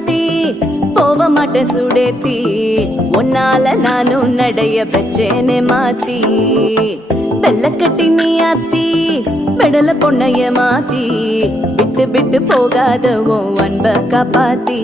மாத்தி போக மாட்டேன் சுடேத்தி உன்னால நானும் நடைய பெச்சேனே மாத்தி வெள்ளக்கட்டி நீ ஆத்தி பெடல பொண்ணைய மாத்தி விட்டு விட்டு போகாத உன் அன்ப காப்பாத்தி